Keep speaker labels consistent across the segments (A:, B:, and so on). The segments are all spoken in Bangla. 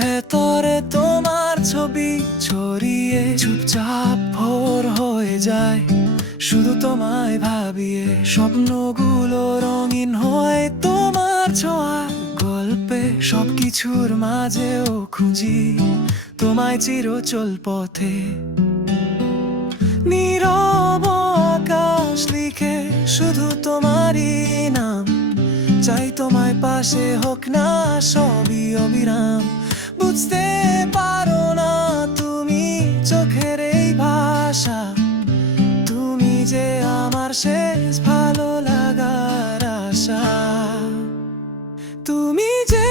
A: ভেতরে তোমার ছবি ছড়িয়ে চুপচাপ ভোর হয়ে যায়। শুধু তোমায় ভাবিয়ে স্বপ্নগুলো রঙিন হয় তোমার ছোঁয়া গল্পে সবকিছুর মাঝেও খুঁজি তোমায় চিরচল পথে। নীরব আকাশ লিখে শুধু তোমারই নাম, চাই তোমায় পাশে হোক না সবই অবিরাম। বুঝতে পারো না তুমি চোখের এই ভাষা। তুমি যে আমার শেষ ভালো লাগার আশা। তুমি যে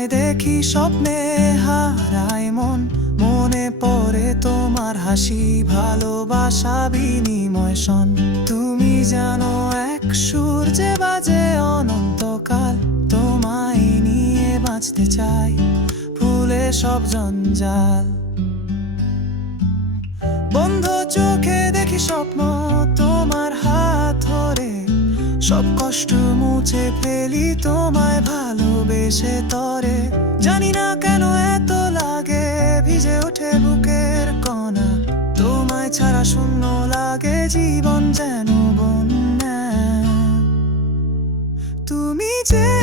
A: তোমায় দেখি স্বপ্নে হারায় মন। মনে পড়ে তোমার হাসি, ভালোবাসা, বিনিময় শন তুমি জানো এক সুর যে বাজে অনন্তকাল, তোমায় নিয়ে বাঁচতে চাই ভুলে সব জঞ্জাল। বন্ধ, চোখে দেখি স্বপ্ন সব কষ্ট মুছে ফেলি তোমায় ভালোবেসে তরে। জানি না কেন এত লাগে, ভিজে ওঠে বুকের কণা। তোমায় ছাড়া শূন্য লাগে, জীবন যেন বন্যা। তুমি যে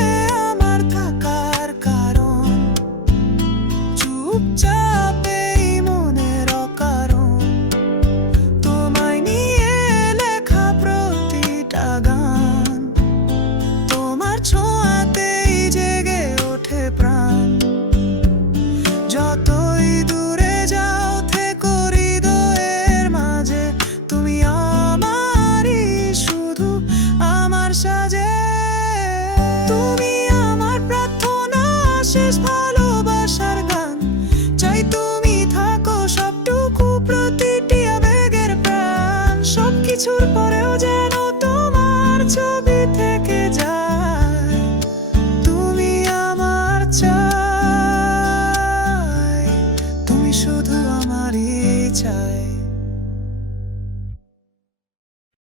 A: শেষ ভালোবাসার গান। চাই তুমি থাকো সবটুকু প্রতিটি আবেগের প্রাণ। সবকিছুর পরেও যেন তোমার ছবি থেকে যায়। তুমি আমার চাই। তুমি শুধু আমারই চাই।